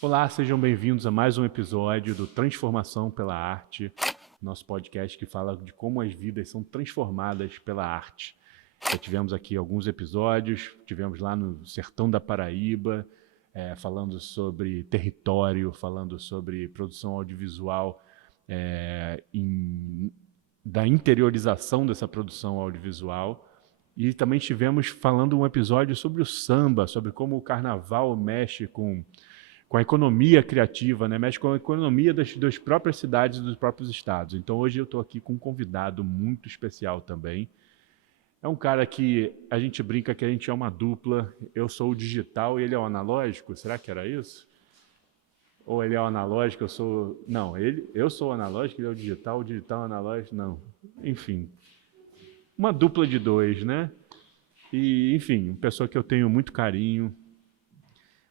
Olá, sejam bem-vindos a mais um episódio do Transformação pela Arte, nosso podcast que fala de como as vidas são transformadas pela arte. Já tivemos aqui alguns episódios, tivemos lá no sertão da Paraíba, falando sobre território, falando sobre produção audiovisual, da interiorização dessa produção audiovisual. E também tivemos falando um episódio sobre o samba, sobre como o carnaval mexe com a economia criativa, né? Mexe com a economia das próprias cidades e dos próprios estados. Então hoje eu estou aqui com um convidado muito especial também. É um cara que a gente brinca que a gente é uma dupla. Eu sou o digital e ele é o analógico. Será que era isso? Ou ele é o analógico, eu sou... Não, eu sou o analógico, ele é o digital é o analógico, não. Enfim, uma dupla de dois, né? E, enfim, uma pessoa que eu tenho muito carinho,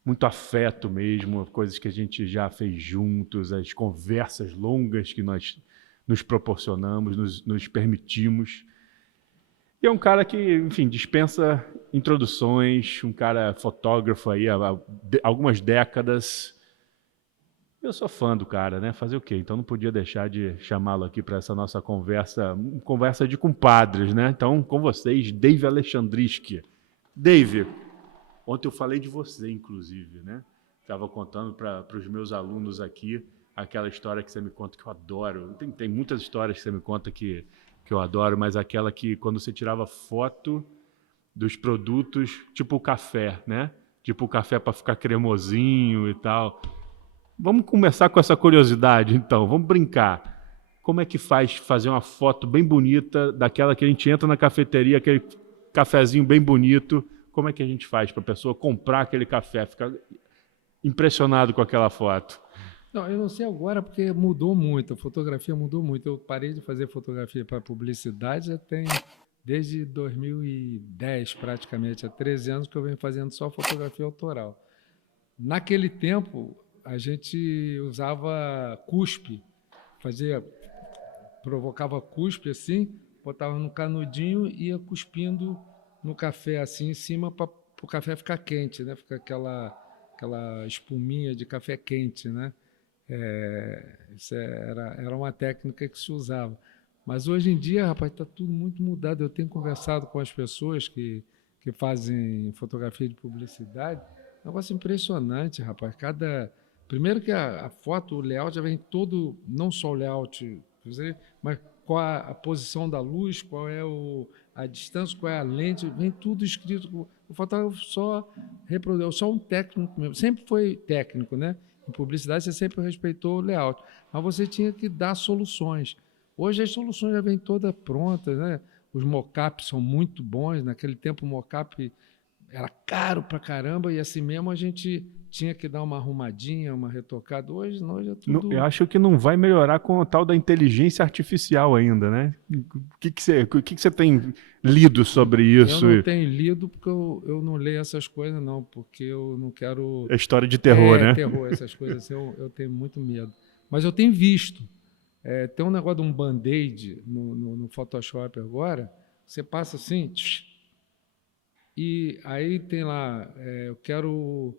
muito afeto mesmo, coisas que a gente já fez juntos, as conversas longas que nós nos proporcionamos, nos permitimos. E é um cara que, enfim, dispensa introduções, um cara fotógrafo aí há algumas décadas. Eu sou fã do cara, né? Fazer o quê? Então não podia deixar de chamá-lo aqui para essa nossa conversa de compadres, né? Então, com vocês, Dave Alexandriski. Dave, ontem eu falei de você, inclusive, né? Estava contando para os meus alunos aqui aquela história que você me conta que eu adoro. Tem muitas histórias que você me conta que eu adoro, mas aquela que quando você tirava foto dos produtos, tipo o café, né? Tipo o café para ficar cremosinho e tal. Vamos começar com essa curiosidade, então. Vamos brincar. Como é que faz fazer uma foto bem bonita daquela que a gente entra na cafeteria, aquele cafezinho bem bonito? Como é que a gente faz para a pessoa comprar aquele café, ficar impressionado com aquela foto? Não, eu não sei agora porque mudou muito, a fotografia mudou muito. Eu parei de fazer fotografia para publicidade já tem desde 2010 praticamente, há 13 anos que eu venho fazendo só fotografia autoral. Naquele tempo a gente usava cuspe, provocava cuspe assim, botava no canudinho e ia cuspindo no café assim em cima para o café ficar quente, né? Fica aquela espuminha de café quente, né? Isso era uma técnica que se usava. Mas hoje em dia, rapaz, está tudo muito mudado. Eu tenho conversado com as pessoas que fazem fotografia de publicidade. É um negócio impressionante, rapaz. Primeiro que a foto, o layout já vem todo, não só o layout, mas qual a posição da luz, qual é a distância, qual é a lente, vem tudo escrito. O fotógrafo só reproduz, só um técnico mesmo. Sempre foi técnico, né? Em publicidade você sempre respeitou o layout, mas você tinha que dar soluções. Hoje as soluções já vêm todas prontas, né? Os mockups são muito bons. Naquele tempo o mockup era caro pra caramba e assim mesmo a gente tinha que dar uma arrumadinha, uma retocada. Hoje não, hoje é tudo... Eu acho que não vai melhorar com o tal da inteligência artificial ainda, né? O que você tem lido sobre Eu isso? não tenho lido porque eu não leio essas coisas não, porque eu não quero... É história de terror, né? Terror, essas coisas assim, eu tenho muito medo. Mas eu tenho visto. Tem um negócio de um band-aid no Photoshop agora, você passa assim, e aí tem lá, eu quero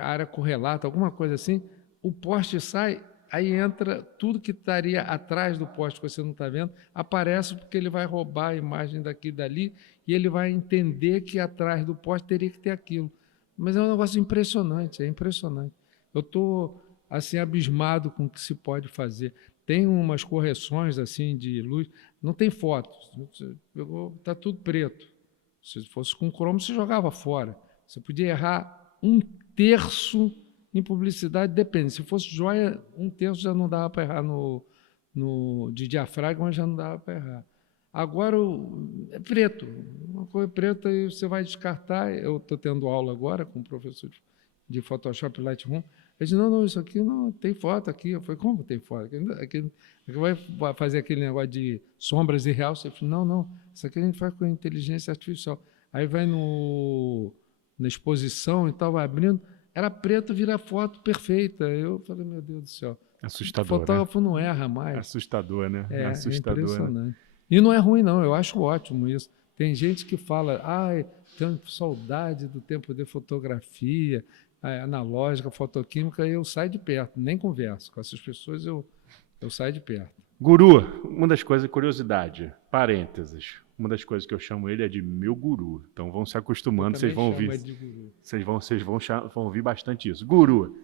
área correlata, alguma coisa assim, o poste sai, aí entra tudo que estaria atrás do poste que você não está vendo, aparece porque ele vai roubar a imagem daqui e dali e ele vai entender que atrás do poste teria que ter aquilo. Mas é um negócio impressionante, é impressionante. Eu estou assim abismado com o que se pode fazer. Tem umas correções assim de luz, não tem fotos, está tudo preto. Se fosse com cromo, você jogava fora. Você podia errar 1/3 em publicidade, depende. Se fosse joia, 1/3 já não dava para errar de diafragma, já não dava para errar. Agora é preto, uma cor preta e você vai descartar. Eu estou tendo aula agora com um professor de Photoshop Lightroom. Ele disse, não, isso aqui não tem foto aqui. Eu falei, como tem foto? Aqui vai fazer aquele negócio de sombras e realce. Eu falei, não, isso aqui a gente faz com inteligência artificial. Aí vai na exposição e tal, vai abrindo, era preto, vira foto perfeita. Eu falei, meu Deus do céu. Assustador, O fotógrafo né? não erra mais. Assustador, né? É Assustador, impressionante. né? E não é ruim, não. Eu acho ótimo isso. Tem gente que fala, tenho saudade do tempo de fotografia, analógica, fotoquímica, eu saio de perto, nem converso. Com essas pessoas eu saio de perto. Guru, uma das coisas, curiosidade, parênteses, uma das coisas que eu chamo ele é de meu guru. Então vão se acostumando, vocês vão ouvir. Vão ouvir bastante isso. Guru,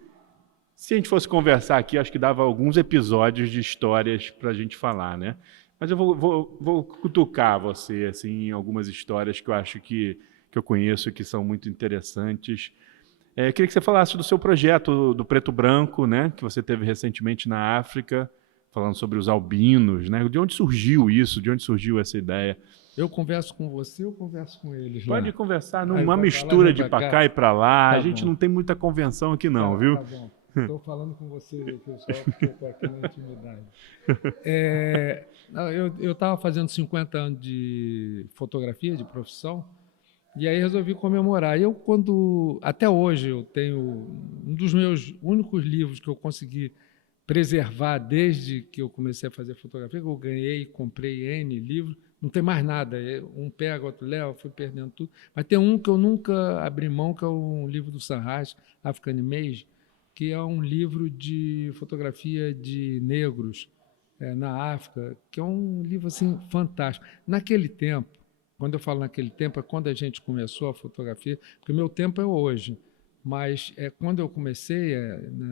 se a gente fosse conversar aqui, acho que dava alguns episódios de histórias para a gente falar, né? Mas eu vou cutucar você assim, em algumas histórias que eu acho que eu conheço que são muito interessantes. Queria que você falasse do seu projeto do Preto Branco, né? Que você teve recentemente na África, falando sobre os albinos, né? De onde surgiu isso? De onde surgiu essa ideia? Eu converso com você, eu converso com eles. Pode lá. conversar numa mistura de pra cá e pra lá. A gente não tem muita convenção aqui não, viu? Tá bom. Estou falando com você, pessoal, porque eu estou aqui na intimidade. Eu estava fazendo 50 anos de fotografia, de profissão, e aí resolvi comemorar. Até hoje, eu tenho um dos meus únicos livros que eu consegui preservar desde que eu comecei a fazer fotografia, que eu ganhei, comprei N livros, não tem mais nada. Um pega, outro leva, fui perdendo tudo. Mas tem um que eu nunca abri mão, que é um livro do Sanraj, African Image, que é um livro de fotografia de negros na África, que é um livro assim fantástico. Naquele tempo, quando eu falo naquele tempo, é quando a gente começou a fotografia, porque o meu tempo é hoje, mas quando eu comecei,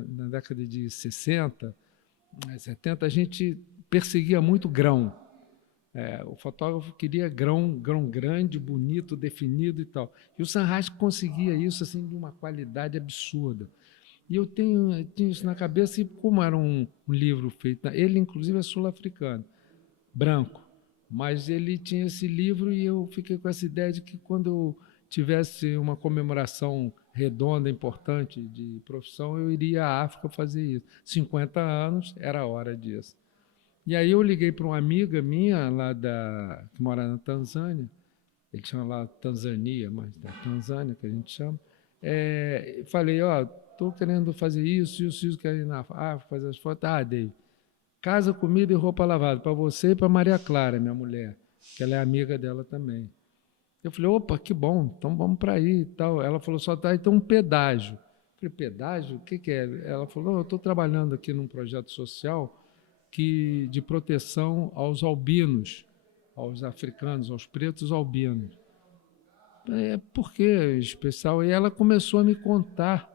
na década de 60, 70, a gente perseguia muito grão. O fotógrafo queria grão grande, bonito, definido e tal. E o Sanraj conseguia isso assim de uma qualidade absurda. E eu tinha isso na cabeça, e como era um livro feito... Ele, inclusive, é sul-africano, branco, mas ele tinha esse livro e eu fiquei com essa ideia de que quando eu tivesse uma comemoração redonda, importante de profissão, eu iria à África fazer isso. 50 anos, era a hora disso. E aí eu liguei para uma amiga minha, que mora na Tanzânia, ele chama lá Tanzânia, mas da Tanzânia, que a gente chama, falei, estou querendo fazer isso, quero ir na África, fazer as fotos. Dave, casa, comida e roupa lavada, para você e para Maria Clara, minha mulher, que ela é amiga dela também. Eu falei, opa, que bom, então vamos para aí e tal. Ela falou, só tá aí, tem um pedágio. Eu falei, pedágio? O que é? Ela falou, eu estou trabalhando aqui num projeto social de proteção aos albinos, aos africanos, aos pretos albinos. Por que especial? E ela começou a me contar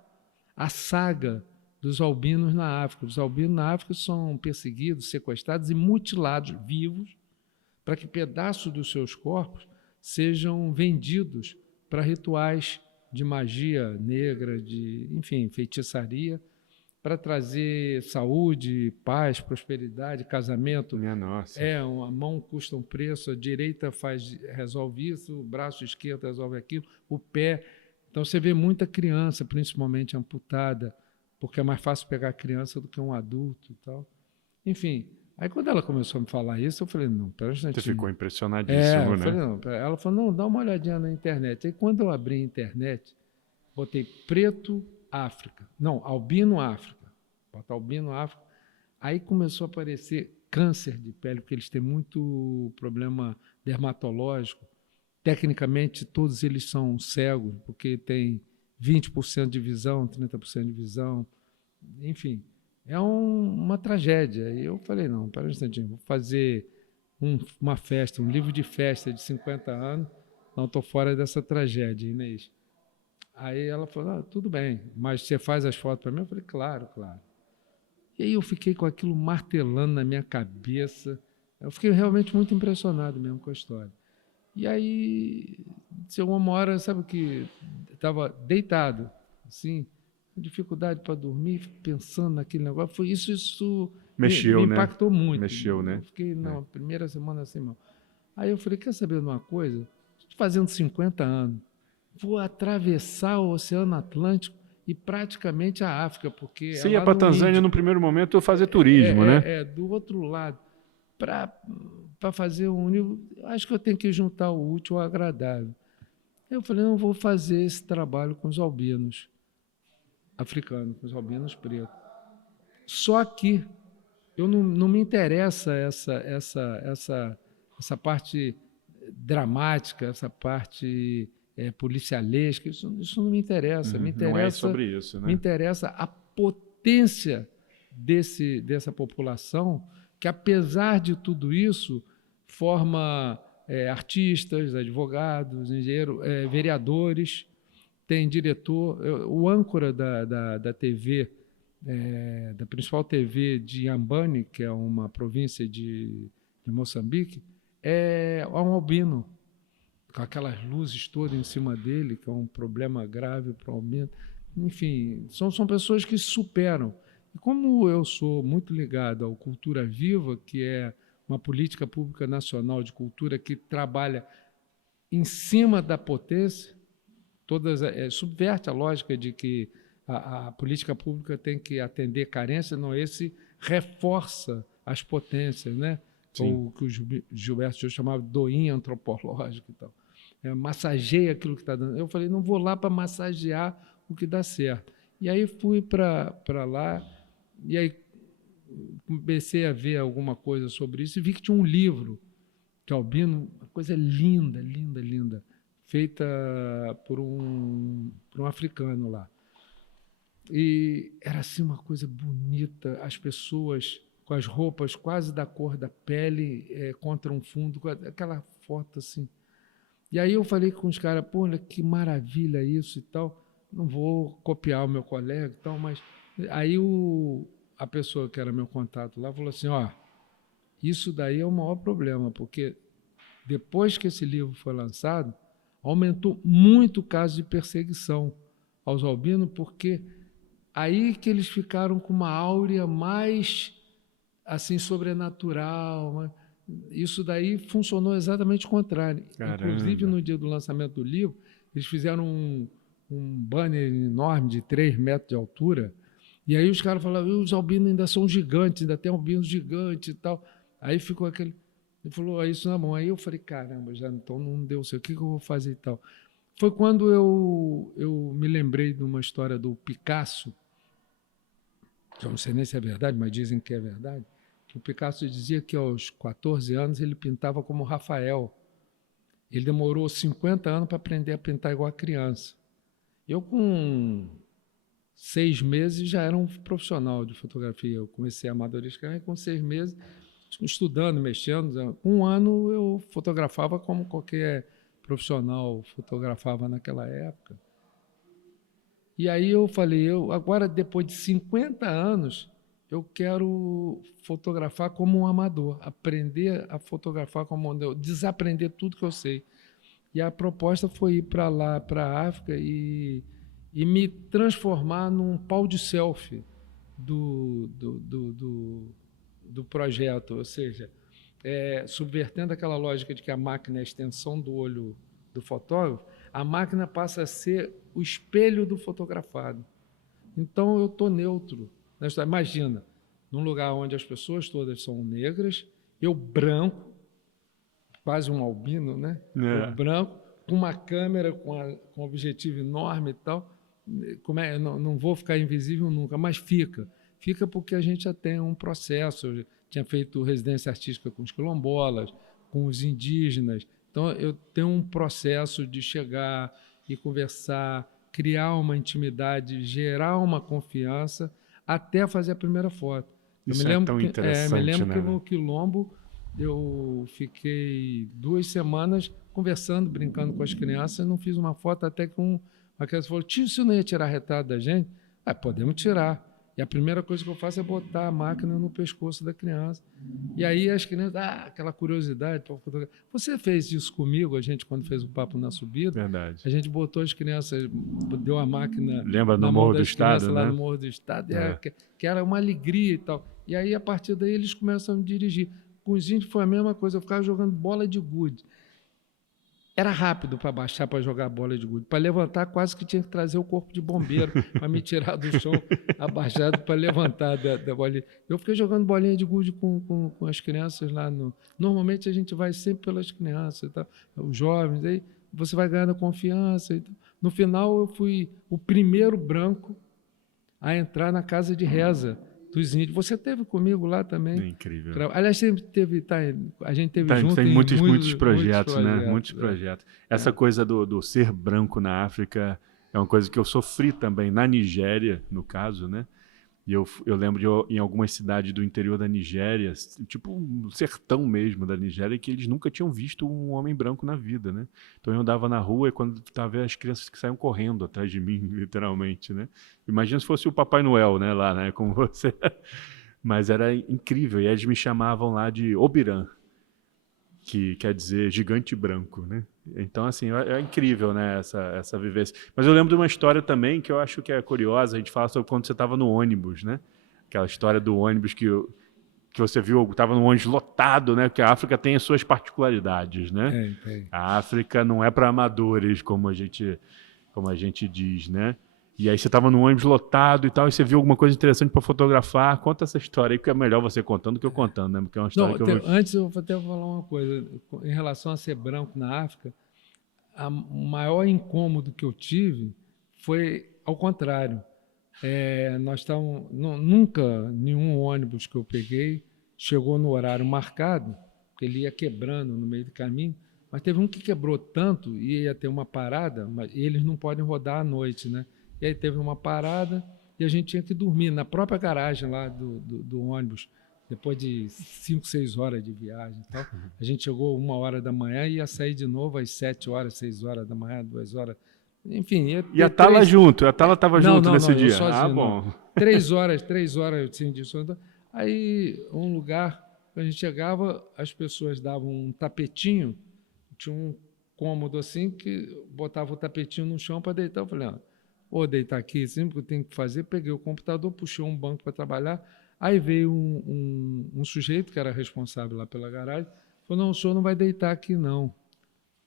a saga dos albinos na África. Os albinos na África são perseguidos, sequestrados e mutilados vivos para que pedaços dos seus corpos sejam vendidos para rituais de magia negra, enfim, feitiçaria, para trazer saúde, paz, prosperidade, casamento. Minha nossa. Uma mão custa um preço, a direita resolve isso, o braço esquerdo resolve aquilo, o pé. Então você vê muita criança, principalmente amputada, porque é mais fácil pegar criança do que um adulto e tal. Enfim, aí quando ela começou a me falar isso, eu falei, não, pera um instantinho. Você ficou impressionadíssimo, né? Falei, não, ela falou, não, dá uma olhadinha na internet. Aí quando eu abri a internet, botei preto África. Não, albino África. Botar albino África. Aí começou a aparecer câncer de pele, porque eles têm muito problema dermatológico. Tecnicamente, todos eles são cegos, porque tem 20% de visão, 30% de visão. Enfim, é uma tragédia. E eu falei, não, pera um instantinho, vou fazer uma festa, um livro de festa de 50 anos. Não, estou fora dessa tragédia, Inês. Aí ela falou, tudo bem, mas você faz as fotos para mim? Eu falei, claro. E aí eu fiquei com aquilo martelando na minha cabeça. Eu fiquei realmente muito impressionado mesmo com a história. E aí, chegou uma hora, sabe o que? Estava deitado, assim, com dificuldade para dormir, pensando naquele negócio. Isso Mexeu, me impactou muito. Mexeu, né? Eu fiquei na primeira semana assim, mal. Aí eu falei, quer saber de uma coisa? Estou fazendo 50 anos. Vou atravessar o Oceano Atlântico e praticamente a África, porque... Você ia para a Tanzânia no primeiro momento fazer turismo, né? Do outro lado. Para fazer um livro, acho que eu tenho que juntar o útil ao agradável. Eu falei, não, vou fazer esse trabalho com os albinos africanos, com os albinos pretos. Só que eu não me interessa essa parte dramática, essa parte policialesca, isso não me interessa. Me interessa. Não é sobre isso, né? Me interessa a potência dessa população, que, apesar de tudo isso, forma artistas, advogados, engenheiros, vereadores, tem diretor, o âncora da TV, da principal TV de Inhambane, que é uma província de Moçambique, é um albino, com aquelas luzes todas em cima dele, que é um problema grave para o albino. Enfim, são pessoas que se superam. E como eu sou muito ligado ao Cultura Viva, que é uma política pública nacional de cultura que trabalha em cima da potência, subverte a lógica de que a política pública tem que atender carência, não, esse reforça as potências, né? Ou que o Gilberto chamava de doinha antropológica e tal. Massageia aquilo que está dando. Eu falei, não vou lá para massagear o que dá certo. E aí fui para lá, e aí comecei a ver alguma coisa sobre isso e vi que tinha um livro de albino, uma coisa linda, linda, linda, feita por um africano lá. E era assim uma coisa bonita, as pessoas com as roupas quase da cor da pele, contra um fundo, aquela foto assim. E aí eu falei com os caras, pô, olha que maravilha isso e tal, não vou copiar o meu colega e tal, mas... Aí a pessoa que era meu contato lá falou assim, ó, isso daí é o maior problema, porque depois que esse livro foi lançado, aumentou muito o caso de perseguição aos albinos, porque aí que eles ficaram com uma áurea mais assim sobrenatural. Isso daí funcionou exatamente o contrário. Caramba. Inclusive, no dia do lançamento do livro, eles fizeram um banner enorme de 3 metros de altura, e aí os caras falavam, os albinos ainda são gigantes, ainda tem albinos gigantes e tal. Aí ficou aquele... Ele falou, isso não é bom. Aí eu falei, caramba, já então não deu certo, o que eu vou fazer e tal? Foi quando eu me lembrei de uma história do Picasso, que eu não sei nem se é verdade, mas dizem que é verdade, que o Picasso dizia que aos 14 anos ele pintava como Rafael. Ele demorou 50 anos para aprender a pintar igual a criança. Eu, com 6 meses, já era um profissional de fotografia. Eu comecei a amadoriscar e com 6 meses, estudando, mexendo. Com 1 ano eu fotografava como qualquer profissional fotografava naquela época. E aí eu falei, agora depois de 50 anos, eu quero fotografar como um amador, aprender a fotografar como um amador, desaprender tudo que eu sei. E a proposta foi ir para lá, para a África, e me transformar num pau de selfie do projeto, ou seja, subvertendo aquela lógica de que a máquina é a extensão do olho do fotógrafo, a máquina passa a ser o espelho do fotografado. Então, eu estou neutro. Imagina, num lugar onde as pessoas todas são negras, eu branco, quase um albino, né? Eu branco, com uma câmera, com um objetivo enorme e tal. Não vou ficar invisível nunca, mas fica. Fica porque a gente já tem um processo. Eu tinha feito residência artística com os quilombolas, com os indígenas. Então, eu tenho um processo de chegar e conversar, criar uma intimidade, gerar uma confiança, até fazer a primeira foto. Isso é tão interessante, me lembro né? que no Quilombo eu fiquei 2 semanas conversando, brincando com as crianças, não fiz uma foto até que uma criança falou, tio, você não ia tirar retrato da gente? Podemos tirar. E a primeira coisa que eu faço é botar a máquina no pescoço da criança. E aí as crianças, aquela curiosidade. Você fez isso comigo, a gente, quando fez o Papo na Subida. Verdade. A gente botou as crianças, deu a máquina. Lembra no Morro do Estado, né? Lá no Morro do Estado, que era uma alegria e tal. E aí, a partir daí, eles começam a me dirigir. Com os índios foi a mesma coisa, eu ficava jogando bola de gude. Era rápido para baixar, para jogar bola de gude. Para levantar, quase que tinha que trazer o corpo de bombeiro para me tirar do chão, abaixado, para levantar da bolinha. Eu fiquei jogando bolinha de gude com as crianças lá. Normalmente, a gente vai sempre pelas crianças, tá? Os jovens, aí você vai ganhando confiança. Então, no final, eu fui o primeiro branco a entrar na casa de reza, dos índios. Você teve comigo lá também. É incrível. Aliás, sempre teve, a gente teve junto tem em muitos projetos, né? Muitos é. projetos. Essa coisa do ser branco na África é uma coisa que eu sofri também na Nigéria, no caso, né? E eu lembro em algumas cidades do interior da Nigéria, tipo um sertão mesmo da Nigéria, que eles nunca tinham visto um homem branco na vida, né? Então eu andava na rua e quando tava as crianças que saíam correndo atrás de mim, literalmente, né? Imagina se fosse o Papai Noel, né, lá, né, como você. Mas era incrível, e eles me chamavam lá de Obiran, que quer dizer gigante branco, né? Então, assim, é incrível, né, essa vivência. Mas eu lembro de uma história também que eu acho que é curiosa, a gente fala sobre quando você estava no ônibus, né? Aquela história do ônibus que você viu, estava no ônibus lotado, né? Porque a África tem as suas particularidades, né? Tem. A África não é para amadores, como a gente diz, né? E aí você estava no ônibus lotado e tal, e você viu alguma coisa interessante para fotografar. Conta essa história aí, porque é melhor você contando do que eu contando, né? Porque é uma história que eu... Antes eu vou até falar uma coisa. Em relação a ser branco na África, o maior incômodo que eu tive foi ao contrário. Nós estávamos... Nunca nenhum ônibus que eu peguei chegou no horário marcado, porque ele ia quebrando no meio do caminho, mas teve um que quebrou tanto e ia ter uma parada, mas eles não podem rodar à noite, né? E aí teve uma parada e a gente tinha que dormir na própria garagem lá do ônibus, depois de 5, 6 horas de viagem e tal. A gente chegou 1h da manhã e ia sair de novo às 7 horas, 6 horas da manhã, 2 horas. Enfim, E a Tala junto? A Tala estava junto não, nesse eu dia? sozinho, Bom. não. 3 horas assim, de sono. Aí, um lugar, quando a gente chegava, as pessoas davam um tapetinho, tinha um cômodo assim, que botava o tapetinho no chão para deitar. Eu falei, vou deitar aqui, sempre que eu tenho que fazer. Peguei o computador, puxei um banco para trabalhar. Aí veio um sujeito que era responsável lá pela garagem, falou, não, o senhor não vai deitar aqui, não.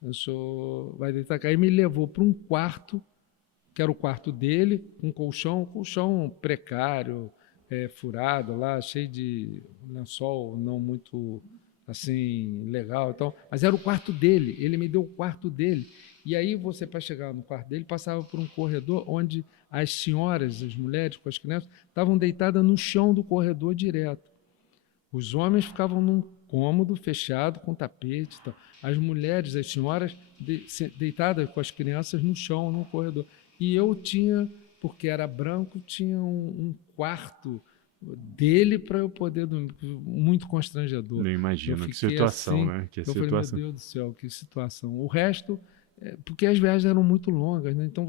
O senhor vai deitar aqui. Aí me levou para um quarto, que era o quarto dele, um colchão precário, furado lá, cheio de lençol não muito assim legal, então, mas era o quarto dele. Ele me deu o quarto dele. E aí você, para chegar no quarto dele, passava por um corredor onde as senhoras, as mulheres com as crianças estavam deitadas no chão do corredor direto. Os homens ficavam num cômodo fechado com tapete e tal. As mulheres, as senhoras, deitadas com as crianças no chão, no corredor. E eu tinha, porque era branco, tinha um quarto dele para eu poder dormir. Muito constrangedor. Não imagino, que situação, assim, né? Que falei, meu Deus do céu, que situação. O resto, porque as viagens eram muito longas, né? Então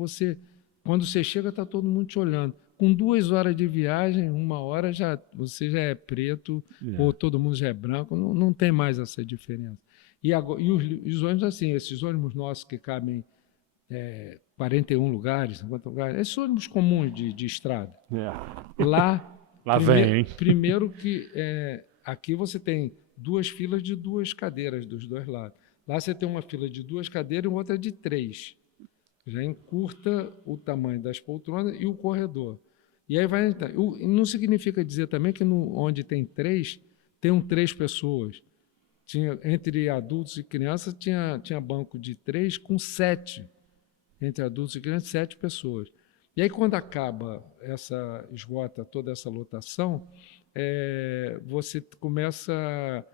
quando você chega, está todo mundo te olhando. Com 2 horas de viagem, 1 hora, você já é preto, ou todo mundo já é branco, não tem mais essa diferença. E os ônibus, assim, esses ônibus nossos que cabem 41 lugares, 50 lugares, esses ônibus comuns de estrada. Lá vem, hein? Primeiro que aqui você tem 2 filas de 2 cadeiras dos 2 lados. Lá você tem uma fila de 2 cadeiras e outra de 3. Já encurta o tamanho das poltronas e o corredor. E aí vai entrar. Não significa dizer também que onde tem 3, tem 3 pessoas. Entre adultos e crianças, tinha banco de 3 com 7. Entre adultos e crianças, 7 pessoas. E aí, quando esgota toda essa lotação, você começa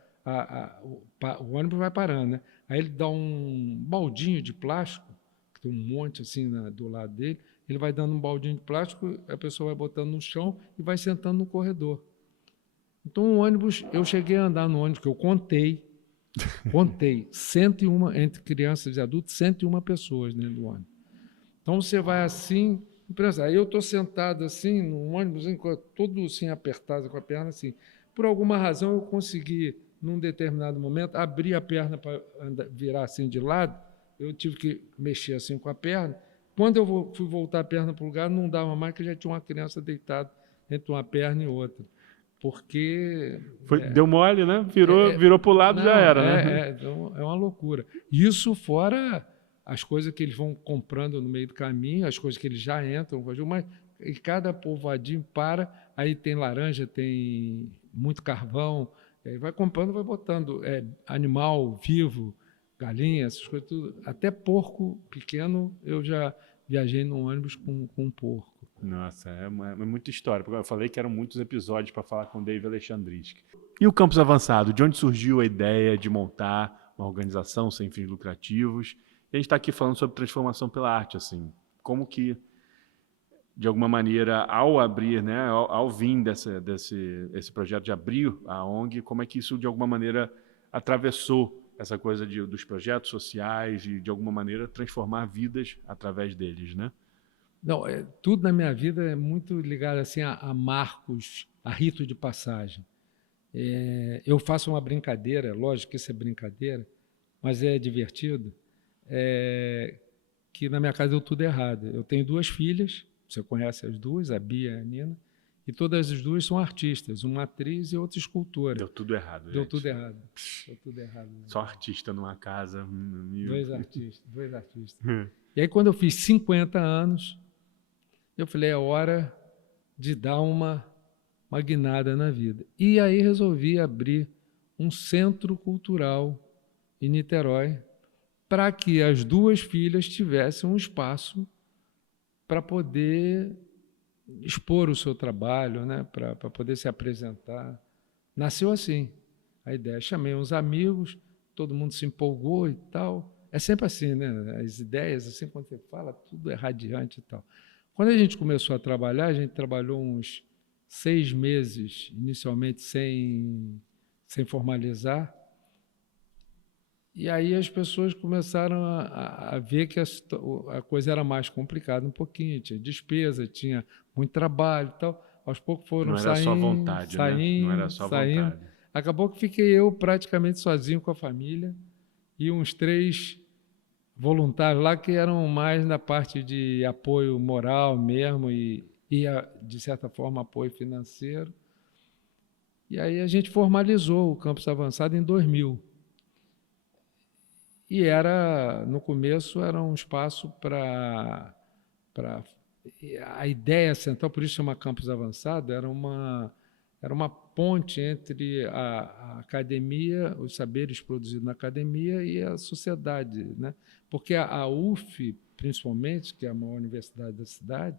o ônibus vai parando, né? Aí ele dá um baldinho de plástico, que tem um monte assim do lado dele, ele vai dando um baldinho de plástico, a pessoa vai botando no chão e vai sentando no corredor. Então, o ônibus, eu cheguei a andar no ônibus, que eu contei 101, entre crianças e adultos, 101 pessoas dentro do ônibus. Então, você vai assim, aí eu estou sentado assim, no ônibus, todo assim apertado, com a perna assim. Por alguma razão, eu consegui, num determinado momento, abrir a perna para virar assim de lado, eu tive que mexer assim com a perna. Quando eu fui voltar a perna para o lugar, não dava mais, que já tinha uma criança deitada entre uma perna e outra. Porque... Deu mole, né? Virou para o lado, já era, né? É uma loucura. Isso fora as coisas que eles vão comprando no meio do caminho, as coisas que eles já entram, mas e cada povoadinho para, aí tem laranja, tem muito carvão, aí vai comprando, vai botando animal vivo, galinha, essas coisas tudo. Até porco pequeno eu já viajei num ônibus com um porco. Nossa, é muita história. Porque eu falei que eram muitos episódios para falar com o Dave Alexandrinsky. E o Campus Avançado? De onde surgiu a ideia de montar uma organização sem fins lucrativos? E a gente está aqui falando sobre transformação pela arte, assim. Como que, de alguma maneira, ao abrir, né, ao vir esse projeto de abrir a ONG, como é que isso, de alguma maneira, atravessou essa coisa dos projetos sociais e, de alguma maneira, transformar vidas através deles, né? Não, tudo na minha vida é muito ligado assim a marcos, a rito de passagem. Eu faço uma brincadeira, lógico que isso é brincadeira, mas é divertido, que na minha casa deu tudo errado. Eu tenho 2 filhas, você conhece as duas, a Bia e a Nina, e todas as 2 são artistas, uma atriz e outra escultora. Deu tudo errado, Deu gente. tudo errado. Deu tudo errado. Só artista numa casa. 2 artistas. E aí, quando eu fiz 50 anos, eu falei, é hora de dar uma guinada na vida. E aí resolvi abrir um centro cultural em Niterói para que as 2 filhas tivessem um espaço para poder expor o seu trabalho, né? Para poder se apresentar. Nasceu assim a ideia. Chamei uns amigos, todo mundo se empolgou e tal. É sempre assim, né? As ideias, assim, quando você fala, tudo é radiante e tal. Quando a gente começou a trabalhar, a gente trabalhou uns 6 meses, inicialmente sem formalizar, e aí as pessoas começaram a ver que a coisa era mais complicada um pouquinho, tinha despesa, tinha muito trabalho e tal. Aos poucos foram Não era só vontade, né? Não era só saindo. vontade. Acabou que fiquei eu praticamente sozinho com a família e uns 3 voluntários lá que eram mais na parte de apoio moral mesmo e de certa forma, apoio financeiro. E aí a gente formalizou o Campus Avançado em 2000. E no começo, era um espaço para a ideia central, por isso chama Campus Avançado, era uma ponte entre a academia, os saberes produzidos na academia e a sociedade, né? Porque a UF, principalmente, que é a maior universidade da cidade,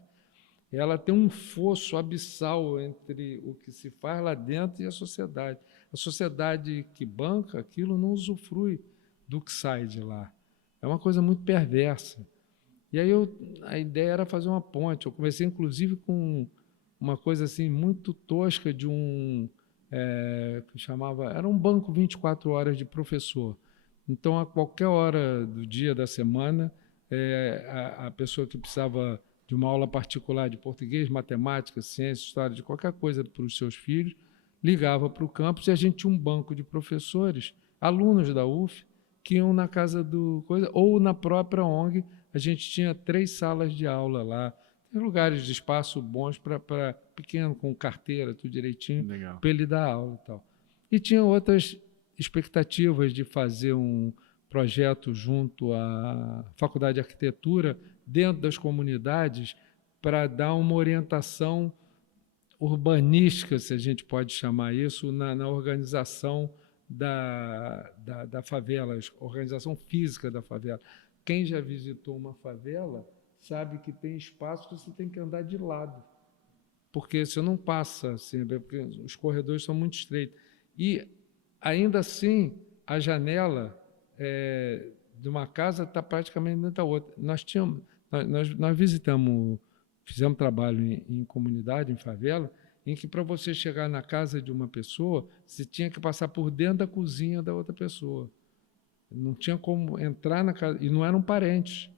ela tem um fosso abissal entre o que se faz lá dentro e a sociedade. A sociedade que banca aquilo não usufrui do que sai de lá. É uma coisa muito perversa. E aí a ideia era fazer uma ponte. Eu comecei, inclusive, com uma coisa assim muito tosca de que chamava... Era um banco 24 horas de professor. Então, a qualquer hora do dia, da semana, a pessoa que precisava de uma aula particular de português, matemática, ciência, história, de qualquer coisa para os seus filhos, ligava para o campus e a gente tinha um banco de professores, alunos da UF, que iam na casa do coisa, ou na própria ONG, a gente tinha 3 salas de aula lá, tem lugares de espaço bons para pequeno, com carteira, tudo direitinho, para ele dar aula e tal. E tinha outras expectativas de fazer um projeto junto à Faculdade de Arquitetura, dentro das comunidades, para dar uma orientação urbanística, se a gente pode chamar isso, na organização da favela, organização física da favela. Quem já visitou uma favela sabe que tem espaço que você tem que andar de lado, porque você não passa, assim, porque os corredores são muito estreitos. E, ainda assim, a janela de uma casa está praticamente dentro da outra. Nós visitamos, fizemos trabalho em comunidade, em favela, em que, para você chegar na casa de uma pessoa, você tinha que passar por dentro da cozinha da outra pessoa. Não tinha como entrar na casa, e não eram parentes,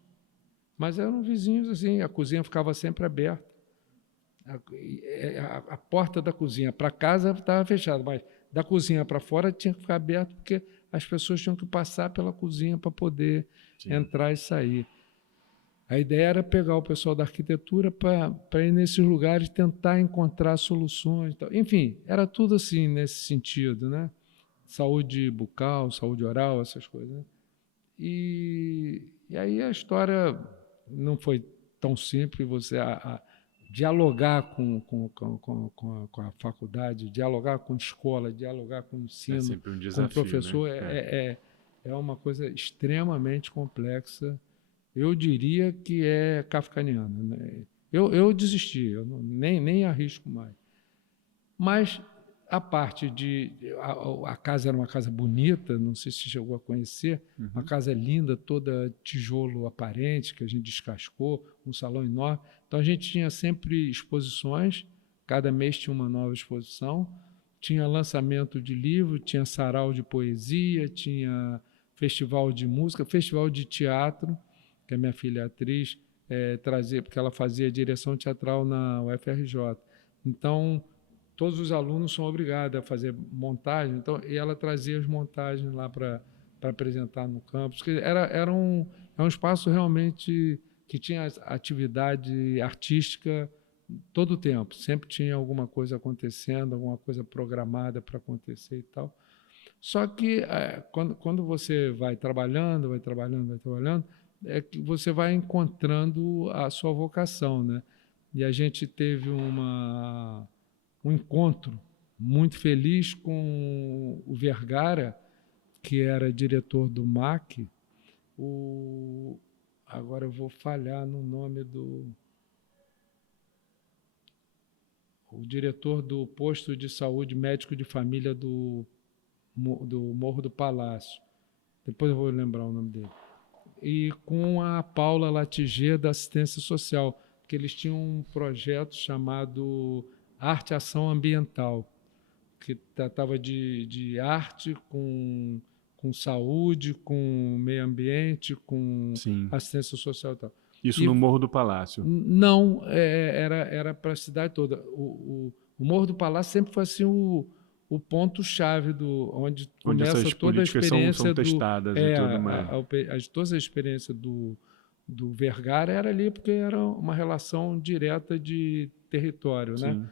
mas eram vizinhos, assim, a cozinha ficava sempre aberta. A porta da cozinha para casa estava fechada, mas da cozinha para fora tinha que ficar aberto, porque as pessoas tinham que passar pela cozinha para poder entrar e sair. A ideia era pegar o pessoal da arquitetura para ir nesses lugares, tentar encontrar soluções. Tal. Enfim, era tudo assim nesse sentido, né? Saúde bucal, saúde oral, essas coisas. Né? E aí a história não foi tão simples, você dialogar com a faculdade, dialogar com a escola, dialogar com o ensino, sempre um desafio, com o professor, né? é uma coisa extremamente complexa. Eu diria que é kafkaniana. Né? Eu desisti, eu nem arrisco mais. Mas a parte de... A casa era uma casa bonita, não sei se você chegou a conhecer, uma casa linda, toda tijolo aparente, que a gente descascou, um salão enorme. Então, a gente tinha sempre exposições, cada mês tinha uma nova exposição, tinha lançamento de livro, tinha sarau de poesia, tinha festival de música, festival de teatro, que a minha filha é atriz, trazia, porque ela fazia direção teatral na UFRJ. Então, todos os alunos são obrigados a fazer montagem, então, e ela trazia as montagens lá para apresentar no campus. Era um espaço realmente que tinha atividade artística todo o tempo, sempre tinha alguma coisa acontecendo, alguma coisa programada para acontecer e tal. Só que quando você vai trabalhando, é que você vai encontrando a sua vocação, né? E a gente teve um encontro muito feliz com o Vergara, que era diretor do MAC. Agora eu vou falhar no nome o diretor do posto de saúde médico de família do Morro do Palácio. Depois eu vou lembrar o nome dele. E com a Paula Latiger, da assistência social, que eles tinham um projeto chamado Arte Ação Ambiental, que tratava de arte com saúde, com meio ambiente, com assistência social e tal. Isso no Morro do Palácio? Não, era para a cidade toda. O Morro do Palácio sempre foi assim o ponto-chave onde começa toda a experiência são testadas e tudo mais. Toda a experiência do Vergara era ali, porque era uma relação direta de território, né?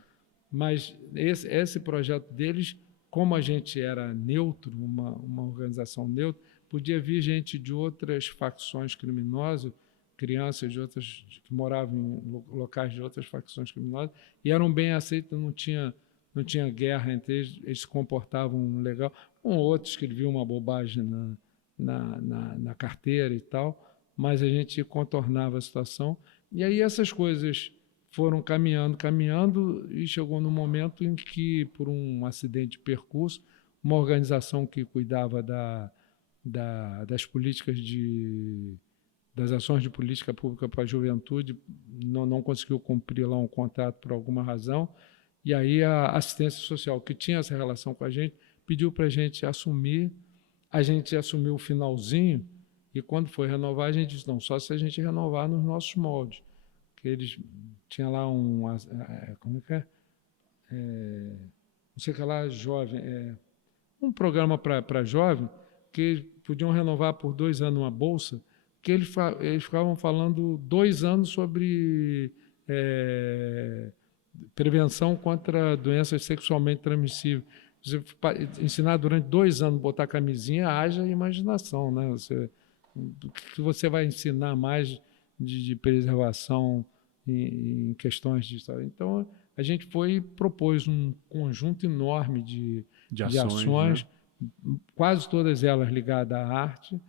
Mas esse projeto deles, como a gente era neutro, uma organização neutra, podia vir gente de outras facções criminosas, crianças que moravam em locais de outras facções criminosas, e eram bem aceitos, não tinha guerra entre eles se comportavam legal. Outros que viam uma bobagem na carteira e tal, mas a gente contornava a situação. E aí essas coisas foram caminhando, e chegou no momento em que, por um acidente de percurso, uma organização que cuidava das políticas das ações de política pública para a juventude não conseguiu cumprir lá um contrato por alguma razão, e aí a assistência social, que tinha essa relação com a gente, pediu para a gente assumir. A gente assumiu o finalzinho, e quando foi renovar, a gente disse, não, só se a gente renovar nos nossos moldes. Que eles tinham lá como é que é? Não sei o que lá, jovem, um programa para jovem, que eles podiam renovar por 2 anos uma bolsa, que eles ficavam falando 2 anos sobre prevenção contra doenças sexualmente transmissíveis. Você ensinar durante 2 anos a botar camisinha, haja imaginação, né? O que você vai ensinar mais de preservação em questões de história? Então, a gente propôs um conjunto enorme de ações, né? Quase todas elas ligadas à arte,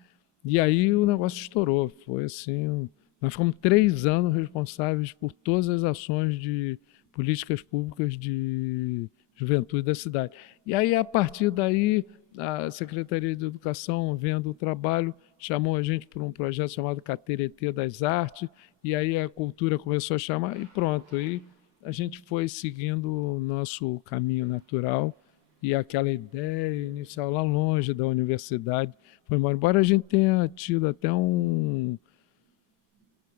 e aí o negócio estourou. Foi assim, nós ficamos 3 anos responsáveis por todas as ações de políticas públicas de juventude da cidade. E aí, a partir daí, a Secretaria de Educação, vendo o trabalho, chamou a gente para um projeto chamado Cateretê das Artes, e aí a cultura começou a chamar, e pronto. Aí a gente foi seguindo o nosso caminho natural, e aquela ideia inicial lá longe da universidade foi embora. Embora a gente tenha tido até um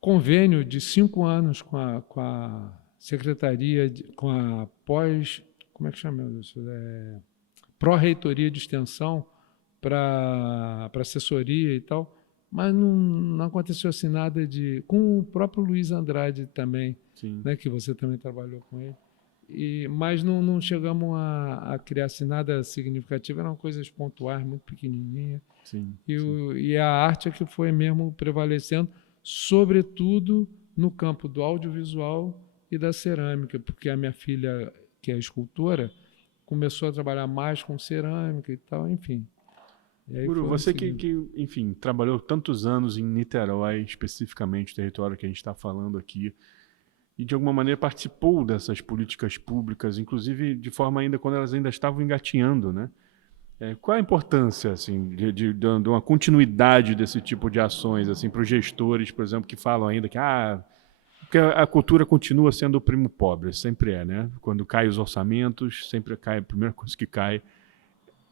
convênio de 5 anos com a Secretaria, com a como é que chama isso? Pró-reitoria de extensão para assessoria e tal, mas não aconteceu assim nada com o próprio Luiz Andrade também, né, que você também trabalhou com ele, mas não chegamos a criar assim nada significativo, eram coisas pontuais, muito pequenininhas, e a arte é que foi mesmo prevalecendo, sobretudo no campo do audiovisual e da cerâmica, porque a minha filha, que é escultora, começou a trabalhar mais com cerâmica e tal, enfim. Guru, você que, enfim, trabalhou tantos anos em Niterói, especificamente o território que a gente está falando aqui, e de alguma maneira participou dessas políticas públicas, inclusive de forma ainda quando elas ainda estavam engatinhando, né? Qual a importância assim, de uma continuidade desse tipo de ações assim, para os gestores, por exemplo, que falam ainda que porque a cultura continua sendo o primo pobre, sempre é, né? Quando caem os orçamentos, sempre cai, a primeira coisa que cai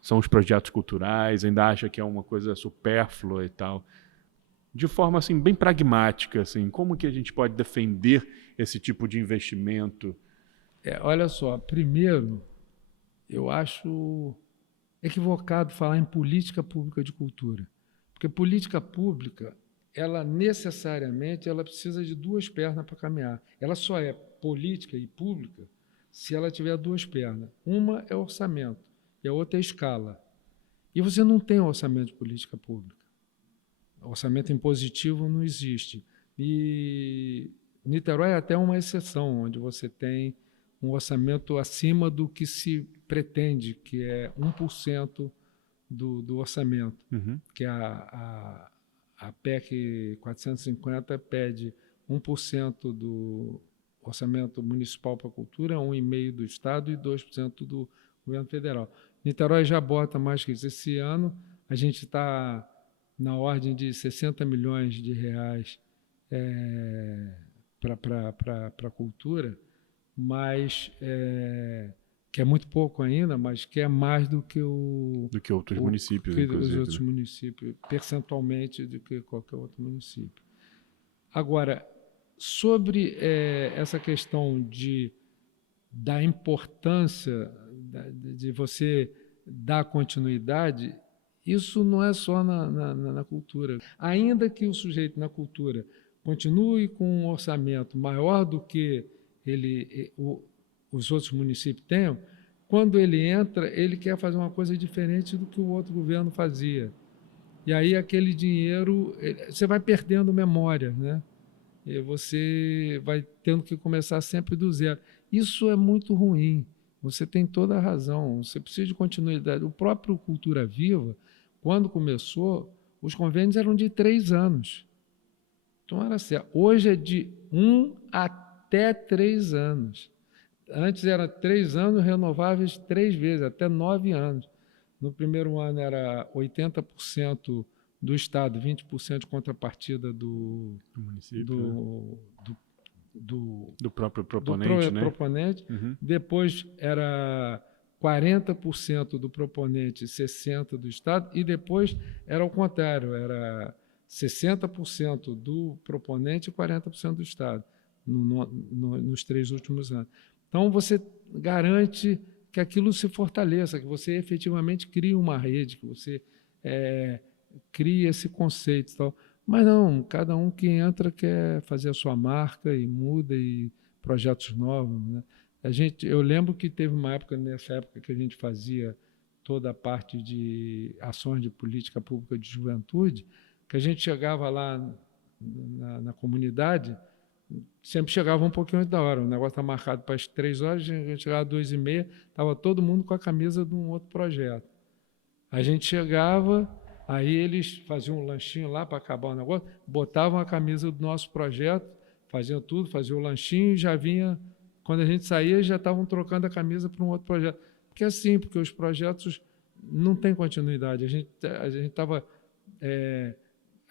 são os projetos culturais, ainda acha que é uma coisa supérflua e tal. De forma assim bem pragmática, assim, como que a gente pode defender esse tipo de investimento? Olha só, primeiro, eu acho equivocado falar em política pública de cultura, porque política pública, ela necessariamente ela precisa de duas pernas para caminhar. Ela só é política e pública se ela tiver duas pernas. Uma é orçamento e a outra é escala. E você não tem orçamento de política pública. Orçamento impositivo não existe. E Niterói é até uma exceção, onde você tem um orçamento acima do que se pretende, que é 1% do orçamento, que a PEC 450 pede 1% do orçamento municipal para a cultura, 1,5% do Estado e 2% do governo federal. Niterói já bota mais que isso. Esse ano a gente está na ordem de 60 milhões de reais para a cultura, mas que é muito pouco ainda, mas que é mais do que outros municípios, que inclusive. Os outros municípios, percentualmente do que qualquer outro município. Agora, sobre essa questão da importância de você dar continuidade, isso não é só na cultura. Ainda que o sujeito na cultura continue com um orçamento maior do que os outros municípios tenham, quando ele entra, ele quer fazer uma coisa diferente do que o outro governo fazia. E aí aquele dinheiro, você vai perdendo memória, né? E você vai tendo que começar sempre do zero. Isso é muito ruim. Você tem toda a razão. Você precisa de continuidade. O próprio Cultura Viva, quando começou, os convênios eram de 3 anos. Então era certo. Hoje é de 1 até 3 anos. Antes era 3 anos, renováveis 3 vezes, até 9 anos. No primeiro ano era 80% do Estado, 20% de contrapartida do município, do próprio proponente, né? Proponente. Depois era 40% do proponente, 60% do Estado, e depois era o contrário, era 60% do proponente e 40% do Estado, nos 3 últimos anos. Então, você garante que aquilo se fortaleça, que você efetivamente crie uma rede, que você crie esse conceito e tal. Mas não, cada um que entra quer fazer a sua marca e muda, e projetos novos, né? Eu lembro que teve uma época, nessa época que a gente fazia toda a parte de ações de política pública de juventude, que a gente chegava lá na comunidade, sempre chegava um pouquinho antes da hora. O negócio está marcado para as 3 horas, a gente chegava às 2h30, estava todo mundo com a camisa de um outro projeto. A gente chegava, aí eles faziam um lanchinho lá para acabar o negócio, botavam a camisa do nosso projeto, faziam tudo, faziam o lanchinho e já vinha... Quando a gente saía, já estavam trocando a camisa para um outro projeto. Porque é assim, porque os projetos não têm continuidade. A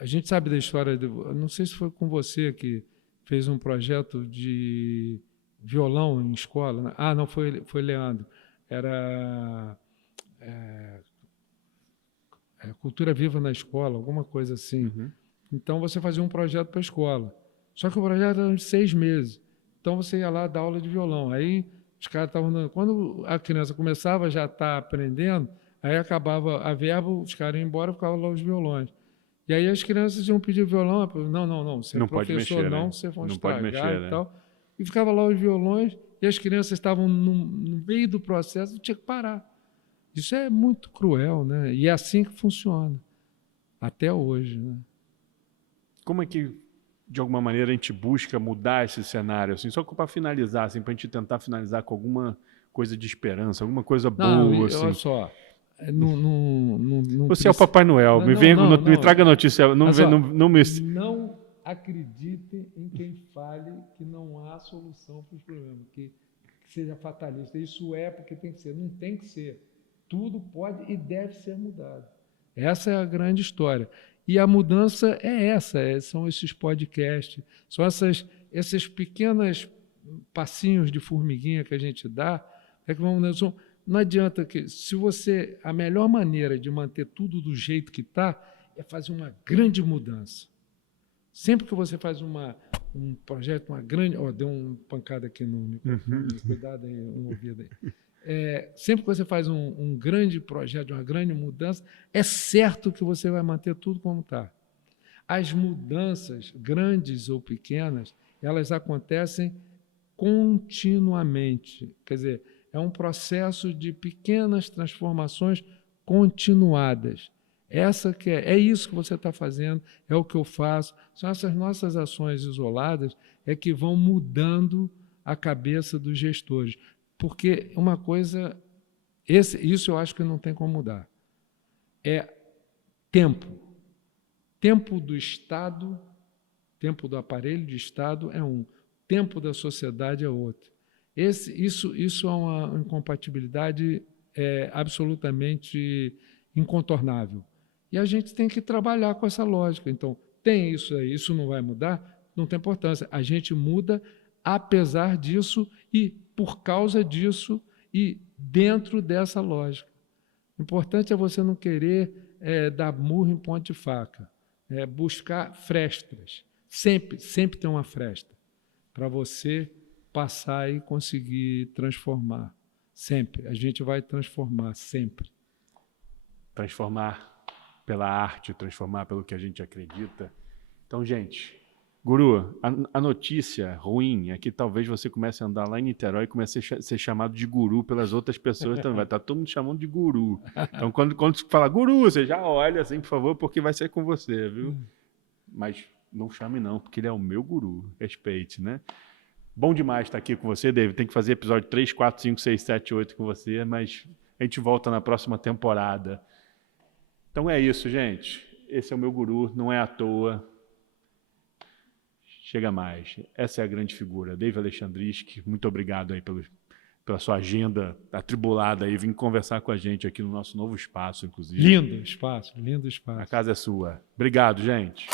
gente sabe da história, não sei se foi com você que fez um projeto de violão em escola, né? Não, foi Leandro. Era Cultura Viva na Escola, alguma coisa assim. Então, você fazia um projeto para a escola. Só que o projeto era de 6 meses. Então, você ia lá dar aula de violão. Aí, os caras estavam dando... Quando a criança começava a já estar aprendendo, aí acabava a verba, os caras iam embora, ficavam lá os violões. E aí as crianças iam pedir violão, não, você é professor, mexer, não, né? vocês vão não estragar pode mexer, e tal. E ficava lá os violões, e as crianças estavam no meio do processo, tinha que parar. Isso é muito cruel, né? E é assim que funciona, até hoje, né? Como é que, de alguma maneira, a gente busca mudar esse cenário? Assim, só para finalizar, assim, para a gente tentar finalizar com alguma coisa de esperança, alguma coisa boa. Assim. Olha só, não você é o Papai Noel, me traga notícia. Não acreditem em quem fale que não há solução para os problemas, que seja fatalista. Isso é porque tem que ser, não tem que ser. Tudo pode e deve ser mudado. Essa é a grande história. E a mudança é essa, são esses podcasts, são esses pequenos passinhos de formiguinha que a gente dá, não adianta que, se você, a melhor maneira de manter tudo do jeito que está é fazer uma grande mudança. Sempre que você faz um projeto, uma grande... deu uma pancada aqui no microfone, cuidado aí, um ouvido aí. Sempre que você faz um grande projeto, uma grande mudança, é certo que você vai manter tudo como está. As mudanças, grandes ou pequenas, elas acontecem continuamente. Quer dizer, é um processo de pequenas transformações continuadas. É isso que você está fazendo, é o que eu faço. São essas nossas ações isoladas que vão mudando a cabeça dos gestores. Porque uma coisa, isso eu acho que não tem como mudar, é tempo. Tempo do Estado, tempo do aparelho de Estado é um, tempo da sociedade é outro. Isso é uma incompatibilidade absolutamente incontornável. E a gente tem que trabalhar com essa lógica. Então, tem isso aí, isso não vai mudar? Não tem importância. A gente muda apesar disso e por causa disso e dentro dessa lógica. O importante é você não querer dar murro em ponta de faca, buscar frestas. Sempre tem uma fresta para você passar e conseguir transformar. Sempre. A gente vai transformar, sempre. Transformar pela arte, transformar pelo que a gente acredita. Então, gente, Guru, a notícia ruim é que talvez você comece a andar lá em Niterói e comece a ser chamado de guru pelas outras pessoas também. Vai estar todo mundo chamando de guru. Então, quando você fala guru, você já olha assim, por favor, porque vai ser com você, viu? Mas não chame não, porque ele é o meu guru. Respeite, né? Bom demais estar aqui com você, David. Tem que fazer episódio 3, 4, 5, 6, 7, 8 com você, mas a gente volta na próxima temporada. Então é isso, gente. Esse é o meu guru, não é à toa. Chega mais. Essa é a grande figura. David Alexandrinsky, muito obrigado aí pela sua agenda atribulada aí, vir conversar com a gente aqui no nosso novo espaço, inclusive. Lindo espaço, lindo espaço. A casa é sua. Obrigado, gente.